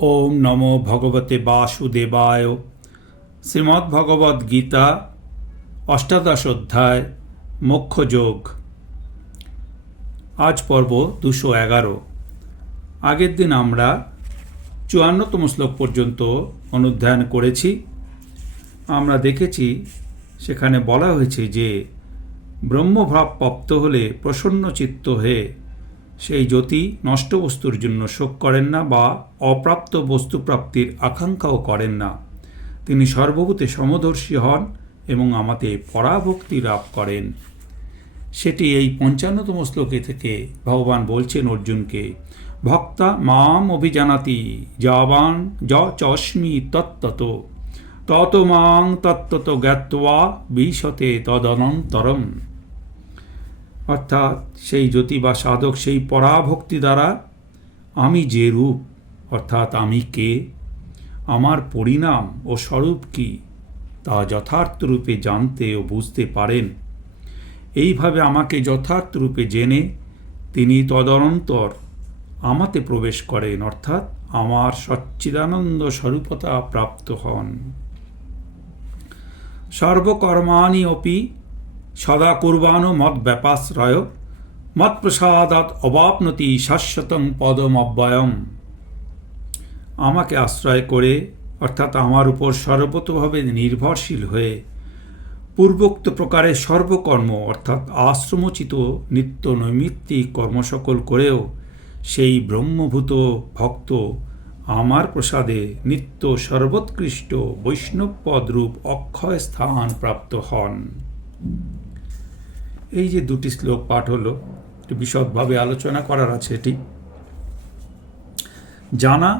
ওম নমো ভগবতে বাসুদেবায়। শ্রীমদ্ভগবদ্ গীতা অষ্টাদশ অধ্যায় মোক্ষযোগ। আজ পর্ব 211। আগের দিন আমরা 54তম শ্লোক পর্যন্ত অনুধ্যান করেছি। আমরা দেখেছি সেখানে বলা হয়েছে যে ব্রহ্মভাব প্রাপ্ত হলে প্রসন্ন চিত্ত হয়ে সেই জ্যোতি নষ্ট বস্তুর জন্য শোক করেন না বা অপ্রাপ্ত বস্তু প্রাপ্তির আকাঙ্ক্ষাও করেন না। তিনি সর্বভূতে সমদর্শী হন এবং আমাদের পরাভক্তি লাভ করেন। সেটি এই 55তম শ্লোকে থেকে ভগবান বলছেন অর্জুনকে, ভক্তা মাম অভিজানাতি যাবান য চস্মি তত্তত তত মাং তত্তত জ্ঞাত্বা বিশতে তদনন্তরম। অর্থাৎ সেই জ্যোতি বা সাধক সেই পরাভক্তি দ্বারা আমি যে রূপ অর্থাৎ আমি কে, আমার পরিণাম ও স্বরূপ কি তা যথার্থ রূপে জানতে ও বুঝতে পারেন। এইভাবে আমাকে যথার্থ রূপে জেনে তিনি তদনন্তর আমাতে প্রবেশ করেন, অর্থাৎ আমার সচ্চিদানন্দ স্বরূপতা প্রাপ্ত হন। সর্বকর্মাণি অপি সদা কুর্বাণো মদ ব্যাপাশ্রয় মৎপ্রসাদাৎ অবাপ্নতি শাশ্বতং পদমব্যয়ম। আমাকে আশ্রয় করে অর্থাৎ আমার উপর সর্বতভাবে নির্ভরশীল হয়ে পূর্বোক্ত প্রকারের সর্বকর্ম অর্থাৎ আশ্রমোচিত নিত্য নৈমিত্তিক কর্মসকল করেও সেই ব্রহ্মভূত ভক্ত আমার প্রসাদে নিত্য সর্বোৎকৃষ্ট বৈষ্ণবপদরূপ অক্ষয় স্থান প্রাপ্ত হন। এই যে দুটি শ্লোক পাঠ হলো, বিশদভাবে আলোচনা করার আছে। এটি জানা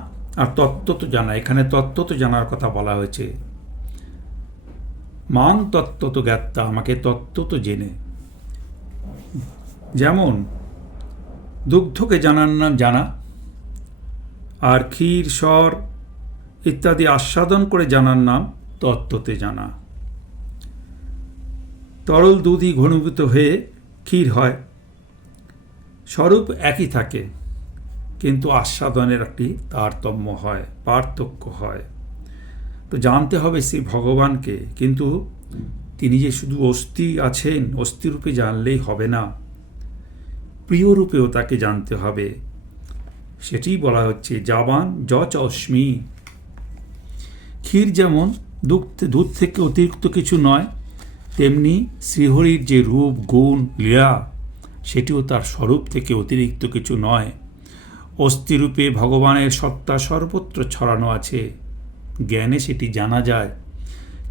আর তত্ত্বত জানা। এখানে তত্ত্বত জানার কথা বলা হয়েছে। মাং তত্ত্বত জ্ঞাত্তা, আমাকে তত্ত্বত জেনে। যেমন দুগ্ধকে জানার নাম জানা, আর ক্ষীর স্বর ইত্যাদি আস্বাদন করে জানার নাম তত্ত্বতে জানা। তরল দুধই ঘনীভূত হয়ে ক্ষীর হয়, স্বরূপ একই থাকে, কিন্তু আস্বাদনের একটি তারতম্য হয়, পার্থক্য হয়। তো জানতে হবে শ্রী ভগবানকে, কিন্তু তিনি যে শুধু অস্থি আছেন অস্থিরূপে জানলেই হবে না, প্রিয় রূপেও তাকে জানতে হবে। সেটি বলা হচ্ছে যাবান য চস্মি। ক্ষীর যেমন দুধ থেকে অতিরিক্ত কিছু নয়, তেমনি শ্রীহরির যে রূপ গুণ লীলা সেটিও তার স্বরূপ থেকে অতিরিক্ত কিছু নয়। অস্থিরূপে ভগবানের সত্তা সর্বত্র ছড়ানো আছে, জ্ঞানে সেটি জানা যায়,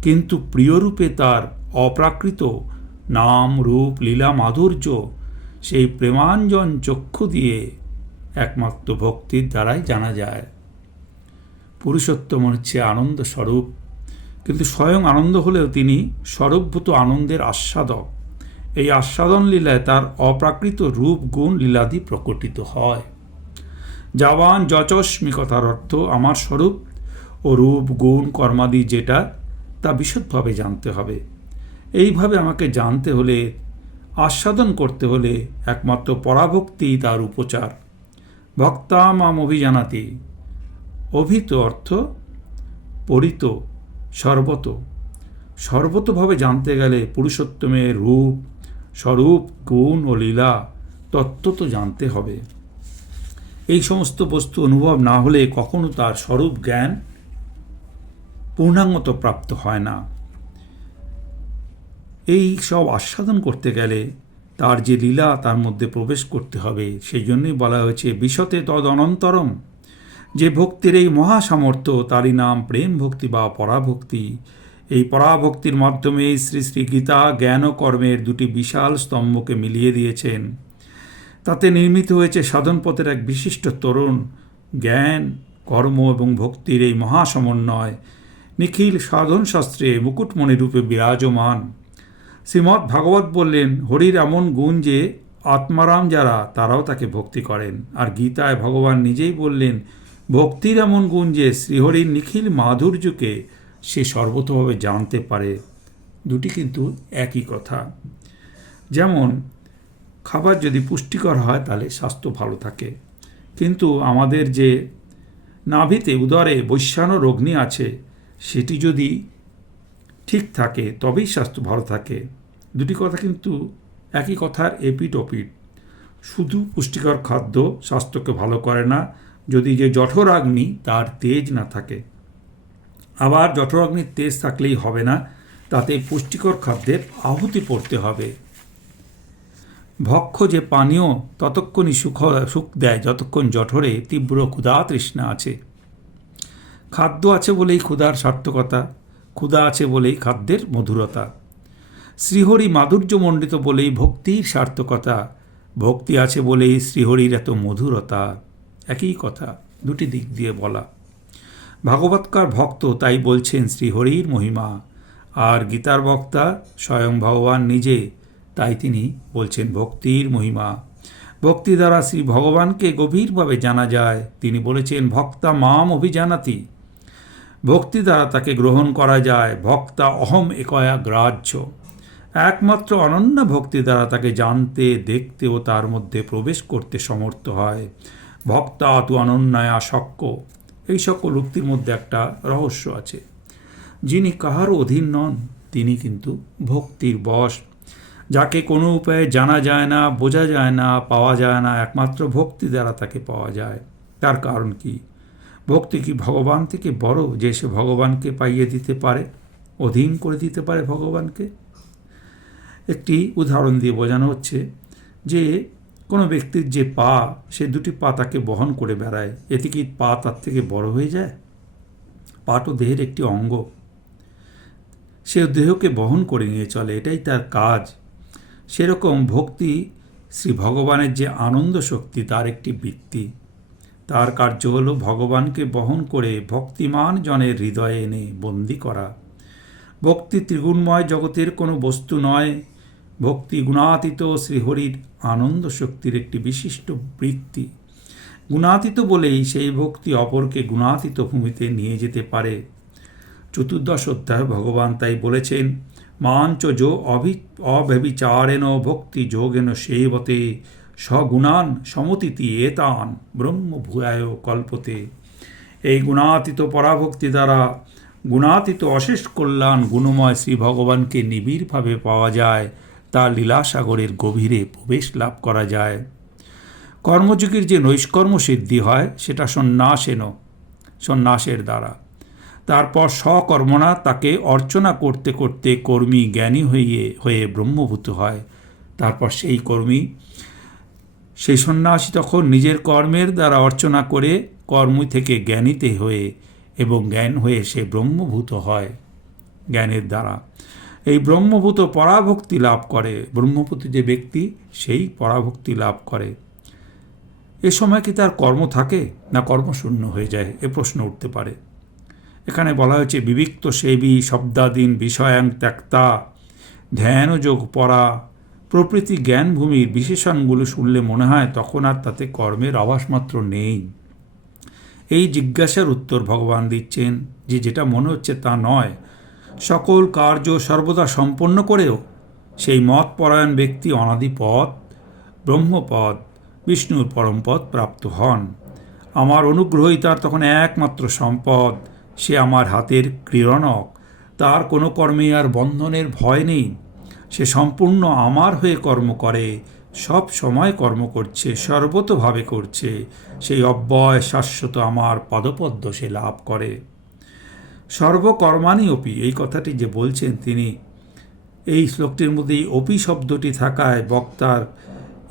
কিন্তু প্রিয়রূপে তার অপ্রাকৃত নাম রূপ লীলা মাধুর্য সেই প্রেমাঞ্জন চক্ষু দিয়ে একমাত্র ভক্তির দ্বারাই জানা যায়। পুরুষোত্তম হচ্ছে আনন্দ স্বরূপ, কিন্তু স্বয়ং আনন্দ হলেও তিনি স্বরূপভূত আনন্দের আস্বাদক। এই আস্বাদন লীলায় তার অপ্রাকৃত রূপ গুণ লীলাদি প্রকটিত হয়। যাবান যচস্মি কথার অর্থ আমার স্বরূপ ও রূপ গুণ কর্মাদি যেটা তা বিশদভাবে জানতে হবে। এইভাবে আমাকে জানতে হলে, আস্বাদন করতে হলে একমাত্র পরাভক্তি তার উপচার। ভক্তা মাম অভিজানাতি, অভিত অর্থ পরিত, সর্বতভাবে জানতে গেলে পুরুষোত্তমের রূপ স্বরূপ গুণ ও লীলা তত্ত্বত জানতে হবে। এই সমস্ত বস্তু অনুভব না হলে কখনো তার স্বরূপ জ্ঞান পূর্ণাঙ্গত প্রাপ্ত হয় না। এই সব আস্বাদন করতে গেলে তার যে লীলা তার মধ্যে প্রবেশ করতে হবে। সেই জন্যই বলা হয়েছে বিশতে তদ অনন্তরম। যে ভক্তির এই মহাসামর্থ্য তারই নাম প্রেম ভক্তি বা পরাভক্তি। এই পরাভক্তির মাধ্যমে শ্রী শ্রী গীতা জ্ঞান ও কর্মের দুটি বিশাল স্তম্ভকে মিলিয়ে দিয়েছেন। তাতে নির্মিত হয়েছে সাধনপথের এক বিশিষ্ট তরুণ। জ্ঞান কর্ম এবং ভক্তির এই মহাসমন্বয় নিখিল সাধনশাস্ত্রে মুকুটমণি রূপে বিরাজমান। শ্রীমদ্ ভাগবত বললেন, হরির এমন গুণ যে আত্মারাম যারা তারাও তাকে ভক্তি করেন। আর গীতায় ভগবান নিজেই বললেন, ভক্তির এমন গুণ যে শ্রীহরির নিখিল মাধুর্যকে সে সর্বতভাবে জানতে পারে। দুটি কিন্তু একই কথা। যেমন খাবার যদি পুষ্টিকর হয় তাহলে স্বাস্থ্য ভালো থাকে, কিন্তু আমাদের যে নাভিতে উদরে বৈশ্বানর অগ্নি আছে, সেটি যদি ঠিক থাকে তবেই স্বাস্থ্য ভালো থাকে। দুটি কথা কিন্তু একই কথার এপিঠ ওপিঠ। শুধু পুষ্টিকর খাদ্য স্বাস্থ্যকে ভালো করে না যদি যে জঠরাগ্নি তার তেজ না থাকে। আবার জঠরাগ্নির তেজ থাকলেই হবে না, তাতে পুষ্টিকর খাদ্যের আহুতি পড়তে হবে। ভক্ষ যে পানীয় ততক্ষণই সুখ দেয় যতক্ষণ জঠরে তীব্র ক্ষুধা তৃষ্ণা আছে। খাদ্য আছে বলেই ক্ষুধার সার্থকতা, ক্ষুধা আছে বলেই খাদ্যের মধুরতা। শ্রীহরি মাধুর্যমণ্ডিত বলেই ভক্তির সার্থকতা, ভক্তি আছে বলেই শ্রীহরির এত মধুরতা। একই কথা, দুটি দিক দিয়ে বলা। ভাগবতকার ভক্ত তাই বলছেন শ্রীহরির মহিমা, আর গীতার বক্তা স্বয়ং ভগবান নিজে, তাই তিনি বলছেন ভক্তির মহিমা। ভক্তি দ্বারা শ্রী ভগবানকে গভীরভাবে জানা যায়। তিনি বলেছেন ভক্তা মাম অভিজানাতি, ভক্তি দ্বারা তাকে গ্রহণ করা যায়। ভক্তা অহম একয়া গ্রাহ্য, একমাত্র অনন্য ভক্তি দ্বারা তাকে জানতে, দেখতে ও তার মধ্যে প্রবেশ করতে সমর্থ হয়। ভক্তা তু অনন্যায়া শক্য, এই সকল উক্তির মধ্যে একটা রহস্য আছে। যিনি কাহারও অধীন নন তিনি কিন্তু ভক্তির বশ। যাকে কোনো উপায়ে জানা যায় না, বোঝা যায় না, পাওয়া যায় না, একমাত্র ভক্তি দ্বারা তাকে পাওয়া যায়। তার কারণ কি? ভক্তি কি ভগবান থেকে বড় যে সে ভগবানকে পাইয়ে দিতে পারে, অধীন করে দিতে পারে ভগবানকে? একটি উদাহরণ দিয়ে বোঝানো হচ্ছে যে কোনো ব্যক্তির যে পা, সে দুটি পা তাকে বহন করে বেড়ায়, এতে কি পা তার থেকে বড় হয়ে যায়? পা তো দেহের একটি অঙ্গ, সে দেহকে বহন করে নিয়ে চলে, এটাই তার কাজ। সেরকম ভক্তি শ্রী ভগবানের যে আনন্দ শক্তি, তার একটি বৃত্তি। তার কার্য হল ভগবানকে বহন করে ভক্তিমান জনের হৃদয়ে এনে বন্দী করা। ভক্তি ত্রিগুণময় জগতের কোনো বস্তু নয়, ভক্তি গুণাতীত শ্রীহরির আনন্দ শক্তির একটি বিশিষ্ট বৃত্তি। গুণাতীত বলেই সেই ভক্তি অপরকে গুণাতীত ভূমিতে নিয়ে যেতে পারে। চতুর্দশ অধ্যায় ভগবান তাই বলেছেন মাঞ্চ যো অব্যভিচারেণ ভক্তি যোগেন সেবতে সগুণান সমতিতি এতান ব্রহ্মভূয়ায় কল্পতে। এই গুণাতীত পরাভক্তি দ্বারা গুণাতীত অশেষ কল্যাণ গুণময় শ্রী ভগবানকে নিবিড়ভাবে পাওয়া যায়, তার লীলাসাগরের গভীরে প্রবেশ লাভ করা যায়। কর্মযোগীর যে নৈষ্কর্ম সিদ্ধি হয় সেটা সন্ন্যাসের দ্বারা। তারপর স্বকর্মণা তাকে অর্চনা করতে করতে কর্মী জ্ঞানী হয়ে ব্রহ্মভূত হয়। তারপর সেই সন্ন্যাসী তখন নিজের কর্মের দ্বারা অর্চনা করে কর্ম থেকে জ্ঞানীতে হয়ে এবং জ্ঞান হয়ে সে ব্রহ্মভূত হয় জ্ঞানের দ্বারা। এই ব্রহ্মভূত পরাভক্তি লাভ করে। ব্রহ্মভূত যে ব্যক্তি সেই পরাভক্তি লাভ করে। এ সময় কি তার কর্ম থাকে না কর্মশূন্য হয়ে যায়, এ প্রশ্ন উঠতে পারে। এখানে বলা হয়েছে বিবিক্ত সেবী শব্দাদীন বিষয়াং ত্যক্তা ধ্যানযোগ পরা প্রভৃতি জ্ঞানভূমির বিশেষণগুলো শুনলে মনে হয় তখন আর তাতে কর্মের আভাসমাত্র নেই। এই জিজ্ঞাসার উত্তর ভগবান দিচ্ছেন যে যেটা মনে হচ্ছে তা নয়। সকল কার্য সর্বদা সম্পন্ন করেও সেই মতপরায়ণ ব্যক্তি অনাদিপদ ব্রহ্মপদ বিষ্ণুর পরমপদ প্রাপ্ত হন। আমার অনুগ্রহই তার তখন একমাত্র সম্পদ। সে আমার হাতের ক্রীড়নক, তার কোনো কর্মে আর বন্ধনের ভয় নেই। সে সম্পূর্ণ আমার হয়ে কর্ম করে, সব সময় কর্ম করছে, সর্বতোভাবে করছে। সেই অব্যয় শাশ্বত আমার পদপদ্ম সে লাভ করে। সর্বকর্মাণি অপি, এই কথাটি যে বলছেন তিনি, এই শ্লোকটির মধ্যে এই অপি শব্দটি থাকায় বক্তার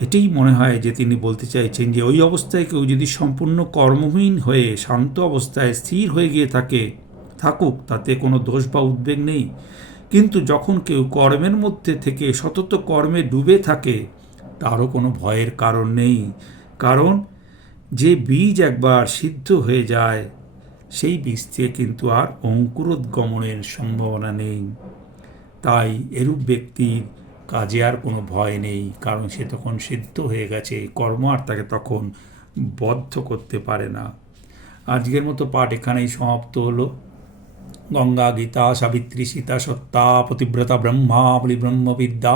এটাই মনে হয় যে তিনি বলতে চাইছেন যে ওই অবস্থায় কেউ যদি সম্পূর্ণ কর্মহীন হয়ে শান্ত অবস্থায় স্থির হয়ে গিয়ে থাকুক, তাতে কোনো দোষ বা উদ্বেগ নেই। কিন্তু যখন কেউ কর্মের মধ্যে থেকে সতত কর্মে ডুবে থাকে, তারও কোনো ভয়ের কারণ নেই। কারণ যে বীজ একবার সিদ্ধ হয়ে যায়, সেই বীজ থেকে কিন্তু আর অঙ্কুরোদ্গমনের সম্ভাবনা নেই। তাই এরূপ ব্যক্তির কাজে আর কোনো ভয় নেই, কারণ সে তখন সিদ্ধ হয়ে গেছে। কর্ম আর তাকে তখন বদ্ধ করতে পারে না। আজকের মতো পাঠ এখানেই সমাপ্ত হলো। গঙ্গা, গীতা, সাবিত্রী, সীতা, সত্তা, পতিব্রতা, ব্রহ্মা, বলি ব্রহ্মবিদ্যা,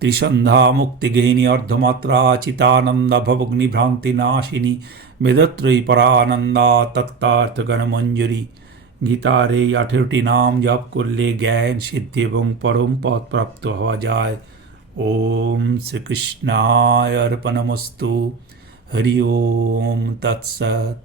ত্রিসন্ধ্যা মুক্তিগেহিনী অর্ধমাত্রা চিতানন্দা ভবগ্নিভ্রান্তি নাশিনী বেদত্রয়ী পরানন্দা তত্ত্বার্থ গণমঞ্জুরি। গীতার এই 18টি নাম জপ করলে জ্ঞান সিদ্ধি এবং পরম পদ প্রাপ্ত হওয়া যায়। ওম শ্রীকৃষ্ণায় অর্পণমস্তু। হরি ওম তৎসৎ।